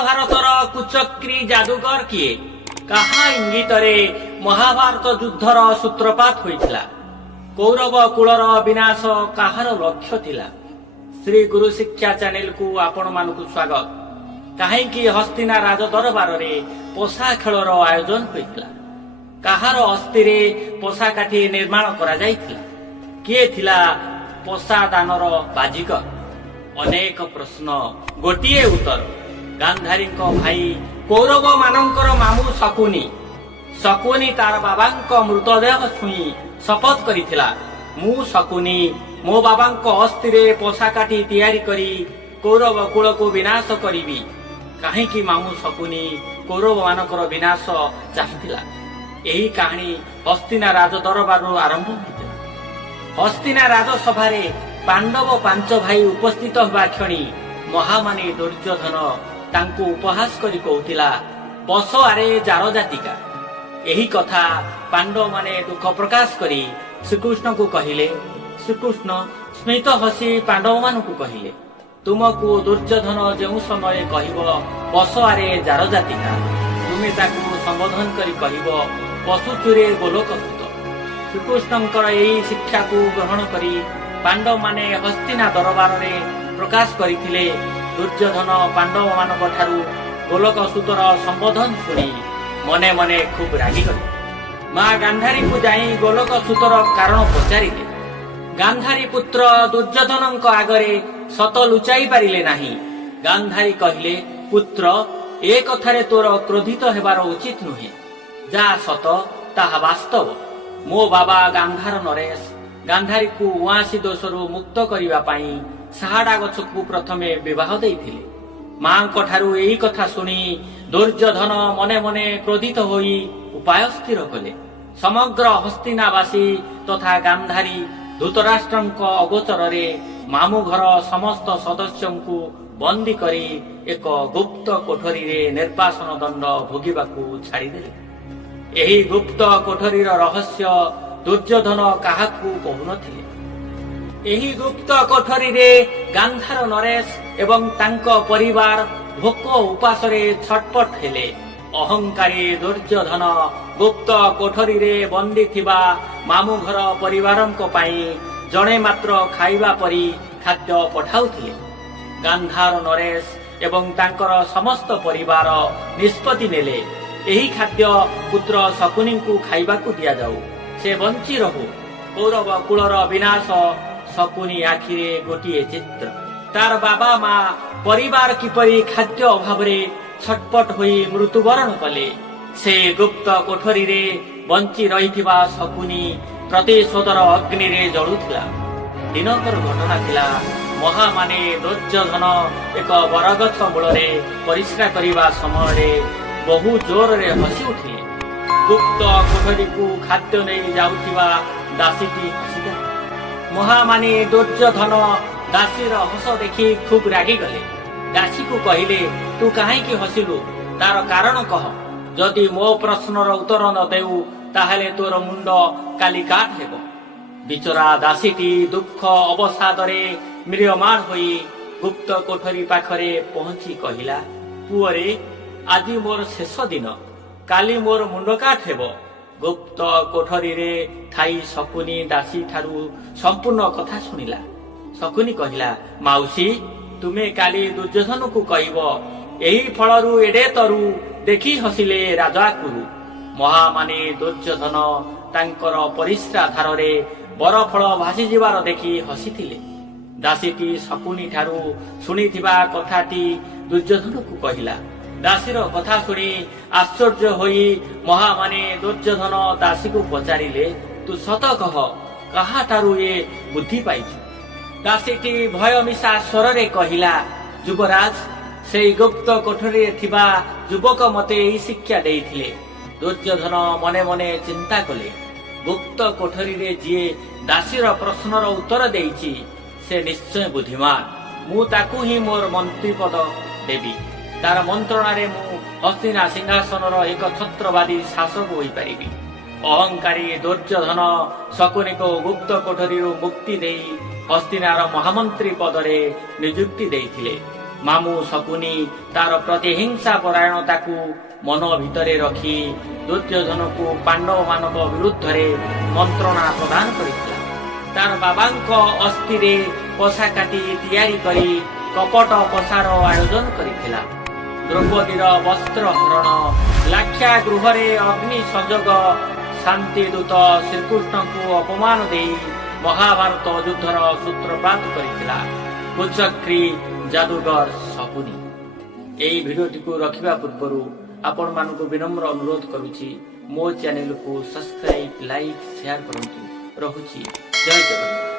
ମହାଭାରତର କୁଚକ୍ରୀ ଯାଦୁକର କିଏ? କାହା ଇଙ୍ଗିତରେ ମହାଭାରତ ଯୁଦ୍ଧର ସୂତ୍ରପାତ ହୋଇଥିଲା? କୌରବ କୁଳର ବିନାଶ କାହାର ଲକ୍ଷ୍ୟ ଥିଲା? ଶ୍ରୀ ଗୁରୁ ଶିକ୍ଷା ଚ୍ୟାନେଲକୁ ଆପଣମାନଙ୍କୁ ସ୍ୱାଗତ। କାହିଁକି ହସ୍ତିନା ରାଜ ଦରବାରରେ ପୋଷା ଖେଳର ଆୟୋଜନ ହୋଇଥିଲା? କାହାର ଅସ୍ଥିରେ ପୋଷା କାଠି ନିର୍ମାଣ କରାଯାଇଥିଲା? କିଏ ଥିଲା ପୋଷା ଦାନର ବାଜିକର? ଅନେକ ପ୍ରଶ୍ନ, ଗୋଟିଏ ଉତ୍ତର। ଗାନ୍ଧାରୀଙ୍କ ଭାଇ କୌରବ ମାନଙ୍କର ମାମୁଁ ଶକୁନି ତାର ବାବାଙ୍କ ମୃତଦେହ ଛୁଇଁ ଶପଥ କରିଥିଲା, ମୁଁ ଶକୁନି ମୋ ବାବାଙ୍କ ଅସ୍ଥିରେ ପୋଷା କାଠି ତିଆରି କରି କୌରବ କୁଳକୁ ବିନାଶ କରିବି। କାହିଁକି ମାମୁଁ ଶକୁନି କୌରବ ମାନଙ୍କର ବିନାଶ ଚାହିଁଥିଲା? ଏହି କାହାଣୀ ହସ୍ତିନା ରାଜ ଦରବାରରୁ ଆରମ୍ଭ ହୋଇଥିଲା। ହସ୍ତିନା ରାଜସଭାରେ ପାଣ୍ଡବ ପାଞ୍ଚ ଭାଇ ଉପସ୍ଥିତ ହେବା କ୍ଷଣି ମହାମାନି ଦୁର୍ଯ୍ୟୋଧନ ତାଙ୍କୁ ଉପହାସ କରି କହୁଥିଲା, ବସ ଆରେ ଜାର ଜାତିକା। ଏହି କଥା ପାଣ୍ଡବମାନେ ଦୁଃଖ ପ୍ରକାଶ କରି ଶ୍ରୀକୃଷ୍ଣଙ୍କୁ କହିଲେ। ଶ୍ରୀକୃଷ୍ଣ ସ୍ମିତ ହସି ପାଣ୍ଡବମାନଙ୍କୁ କହିଲେ, ତୁମକୁ ଦୁର୍ଯ୍ୟୋଧନ ଯେଉଁ ସମୟରେ କହିବ ବସ ଆରେ ଜାର ଜାତିକା, ତୁମେ ତାକୁ ସମ୍ବୋଧନ କରି କହିବ ପଶୁ ଚୁରେ ଗୋଲୋକ ସୁତ। ଶ୍ରୀକୃଷ୍ଣଙ୍କର ଏହି ଶିକ୍ଷାକୁ ଗ୍ରହଣ କରି ପାଣ୍ଡବମାନେ ହସ୍ତିନା ଦରବାରରେ ପ୍ରକାଶ କରିଥିଲେ। ଦୁର୍ଯ୍ୟୋଧନ ପାଣ୍ଡବମାନଙ୍କ ଠାରୁ ଗୋଲୋକ ସୁତର ସମ୍ବୋଧନ ଶୁଣି ମନେ ମନେ ଖୁବ୍ ରାଗିଗଲେ। ମା ଗାନ୍ଧାରୀଙ୍କୁ ଯାଇ ଗୋଲୋକ ସୁତର କାରଣ ପଚାରିଲେ। ଗାନ୍ଧାରୀ ପୁତ୍ର ଦୁର୍ଯ୍ୟୋଧନଙ୍କ ଆଗରେ ସତ ଲୁଚାଇ ପାରିଲେ ନାହିଁ। ଗାନ୍ଧାରୀ କହିଲେ, ପୁତ୍ର ଏ କଥାରେ ତୋର କ୍ରୋଧିତ ହେବାର ଉଚିତ ନୁହେଁ। ଯାହା ସତ ତାହା ବାସ୍ତବ। ମୋ ବାବା ଗାନ୍ଧାର ନରେଶ ଗାନ୍ଧାରୀକୁ ଉଆଁସି ଦୋଷରୁ ମୁକ୍ତ କରିବା ପାଇଁ ସାହାଡା ଗଛକୁ ପ୍ରଥମେ ବିବାହ ଦେଇଥିଲେ। ମାଙ୍କ ଠାରୁ ଏହି କଥା ଶୁଣି ଦୁର୍ଯ୍ୟୋଧନ ମନେ ମନେ କ୍ରୋଧିତ ହୋଇ ଉପାୟ ସ୍ଥିର କଲେ। ସମଗ୍ର ହସ୍ତିନାବାସୀ ତଥା ଗାନ୍ଧାରୀ ଧୃତରାଷ୍ଟ୍ରଙ୍କ ଅଗୋଚରରେ ମାମୁଁ ଘର ସମସ୍ତ ସଦସ୍ୟଙ୍କୁ ବନ୍ଦୀ କରି ଏକ ଗୁପ୍ତ କୋଠରୀରେ ନିର୍ବାସନ ଦଣ୍ଡ ଭୋଗିବାକୁ ଛାଡ଼ିଦେଲେ। ଏହି ଗୁପ୍ତ କୋଠରୀର ରହସ୍ୟ ଦୁର୍ଯ୍ୟୋଧନ କାହାକୁ କହୁନଥିଲେ। ଏହି ଗୁପ୍ତ କୋଠରୀରେ ଗାନ୍ଧାର ନରେଶ ଏବଂ ତାଙ୍କ ପରିବାର ଭୋକ ଉପାସରେ ଛଟପଟ ହେଲେ। ଅହଙ୍କାରୀ ଦୁର୍ଯ୍ୟୋଧନ ଗୁପ୍ତ କୋଠରୀରେ ବନ୍ଦୀ ଥିବା ମାମୁଁ ଘର ପରିବାରଙ୍କ ପାଇଁ ଜଣେ ମାତ୍ର ଖାଇବା ପରି ଖାଦ୍ୟ ପଠାଉଥିଲେ। ଗାନ୍ଧାର ନରେଶ ଏବଂ ତାଙ୍କର ସମସ୍ତ ପରିବାର ନିଷ୍ପତ୍ତି ନେଲେ, ଏହି ଖାଦ୍ୟ ପୁତ୍ର ଶକୁନିଙ୍କୁ ଖାଇବାକୁ ଦିଆଯାଉ, ସେ ବଞ୍ଚି ରହୁ। କୌରବ କୁଳର ବିନାଶ ଶକୁନି ଆଖିରେ ଗୋଟିଏ ଚିତ୍ର। ତାର ବାବା ମା ପରିବାର କିପରି ଖାଦ୍ୟ ଅଭାବରେ ଛଟପଟ ହୋଇ ମୃତ୍ୟୁବରଣ କଲେ। ସେ ଗୁପ୍ତ କୋଠରୀରେ ବଞ୍ଚି ରହିଥିବା ଶକୁନି ପ୍ରତିଶୋଧର ଅଗ୍ନିରେ ଜଳୁଥିଲା। ଦିନକର ଘଟଣା ଥିଲା। ମହାମାନି ଦୁର୍ଯ୍ୟୋଧନ ଏକ ବରଗଛ ମୂଳରେ ପରିସ୍ରା କରିବା ସମୟରେ ବହୁ ଜୋରରେ ହସି ଉଠିଲେ। ଗୁପ୍ତ କୋଠରୀକୁ ଖାଦ୍ୟ ନେଇ ଯାଉଥିବା ଦାସୀଟି ହସିଦେଲା। ମହାମାନି ଦୁର୍ଯ୍ୟୋଧନ ଦାସୀର ହସ ଦେଖି ଖୁବ୍ ରାଗିଗଲେ। ଦାସୀକୁ କହିଲେ, ତୁ କାହିଁକି ହସିଲୁ? ତାର କାରଣ କହ। ଯଦି ମୋ ପ୍ରଶ୍ନର ଉତ୍ତର ନ ଦେଉ ତାହେଲେ ତୋର ମୁଣ୍ଡ କାଲି କାଟ ହେବ। ବିଚରା ଦାସୀଟି ଦୁଃଖ ଅବସାଦରେ ମ୍ରିୟମାଣ ହୋଇ ଗୁପ୍ତ କୋଠରୀ ପାଖରେ ପହଞ୍ଚି କହିଲା, ପୁଅରେ ଆଜି ମୋର ଶେଷ ଦିନ, କାଲି ମୋର ମୁଣ୍ଡ କାଟ ହେବ। ଗୁପ୍ତ କୋଠରୀରେ ଥାଇ ଶକୁନି ଦାସୀ ଠାରୁ ସମ୍ପୂର୍ଣ୍ଣ କଥା ଶୁଣିଲା। ଶକୁନି କହିଲା, ମାଉସୀ ତୁମେ କାଲି ଦୁର୍ଯ୍ୟୋଧନକୁ କହିବ, ଏହି ଫଳରୁ ଏଡେ ତରୁ ଦେଖି ହସିଲେ ରାଜାକୁରୁ। ମହାମାନି ଦୁର୍ଯ୍ୟୋଧନ ତାଙ୍କର ପରିସ୍ରା ଧାରରେ ବରଫଳ ଭାସିଯିବାର ଦେଖି ହସିଥିଲେ। ଦାସୀଟି ଶକୁନି ଠାରୁ ଶୁଣିଥିବା କଥାଟି ଦୁର୍ଯ୍ୟୋଧନକୁ କହିଲା। ଦାସୀର କଥା ଶୁଣି ଆଶ୍ଚର୍ଯ୍ୟ ହୋଇ ମହାମାନି ଦୁର୍ଯ୍ୟୋଧନ ଦାସୀକୁ ପଚାରିଲେ, ତୁ ସତ କହ, କାହାଠାରୁ ଏ ବୁଦ୍ଧି ପାଇଛୁ? ଦାସୀଟି ଭୟ ମିଶା ସ୍ୱରରେ କହିଲା, ଯୁବରାଜ ସେଇ ଗୁପ୍ତ କୋଠରୀରେ ଥିବା ଯୁବକ ମତେ ଏହି ଶିକ୍ଷା ଦେଇଥିଲେ। ଦୁର୍ଯ୍ୟୋଧନ ମନେ ମନେ ଚିନ୍ତା କଲେ, ଗୁପ୍ତ କୋଠରୀରେ ଯିଏ ଦାସୀର ପ୍ରଶ୍ନର ଉତ୍ତର ଦେଇଛି ସେ ନିଶ୍ଚୟ ବୁଦ୍ଧିମାନ। ମୁଁ ତାକୁ ହିଁ ମୋର ମନ୍ତ୍ରୀ ପଦ ଦେବି। ତାର ମନ୍ତ୍ରଣାରେ ମୁଁ ହସ୍ତିନା ସିଂହାସନର ଏକ ଛତ୍ରବାଦୀ ଶାସକ ହୋଇପାରିବି। ଅହଙ୍କାରୀ ଦୁର୍ଯ୍ୟୋଧନ ଶକୁନିକୁ ଗୁପ୍ତ କୋଠରୀରୁ ମୁକ୍ତି ଦେଇ ହସ୍ତିନାର ମହାମନ୍ତ୍ରୀ ପଦରେ ନିଯୁକ୍ତି ଦେଇଥିଲେ। ମାମୁଁ ଶକୁନି ତାର ପ୍ରତିହିଂସା ପରାୟଣତାକୁ ମନ ଭିତରେ ରଖି ଦୁର୍ଯ୍ୟୋଧନକୁ ପାଣ୍ଡବମାନଙ୍କ ବିରୁଦ୍ଧରେ ମନ୍ତ୍ରଣା ପ୍ରଦାନ କରିଥିଲା। ତାର ବାବାଙ୍କ ଅସ୍ଥିରେ ପୋଷା କାଟି ତିଆରି କରି କପଟ ପୋଷାର ଆୟୋଜନ କରିଥିଲା। ଦ୍ରୌପଦୀର ବସ୍ତ୍ର ହରଣ, ଲାକ୍ଷା ଗୃହରେ ଅଗ୍ନି ସଂଯୋଗ, ଶାନ୍ତି ଦୂତ ଶ୍ରୀକୃଷ୍ଣଙ୍କୁ ଅପମାନ ଦେଇ ମହାଭାରତ ଯୁଦ୍ଧର ସୂତ୍ରପାତ କରିଥିଲା କୁଚକ୍ରୀ ଯାଦୁଗର ଶକୁନି। ଏହି ଭିଡିଓଟିକୁ ରଖିବା ପୂର୍ବରୁ ଆପଣମାନଙ୍କୁ ବିନମ୍ର ଅନୁରୋଧ କରୁଛି, ମୋ ଚ୍ୟାନେଲକୁ ସବସ୍କ୍ରାଇବ୍, ଲାଇକ୍, ସେୟାର କରନ୍ତୁ। ରହୁଛି। ଜୟ ଜଗନ୍ନାଥ।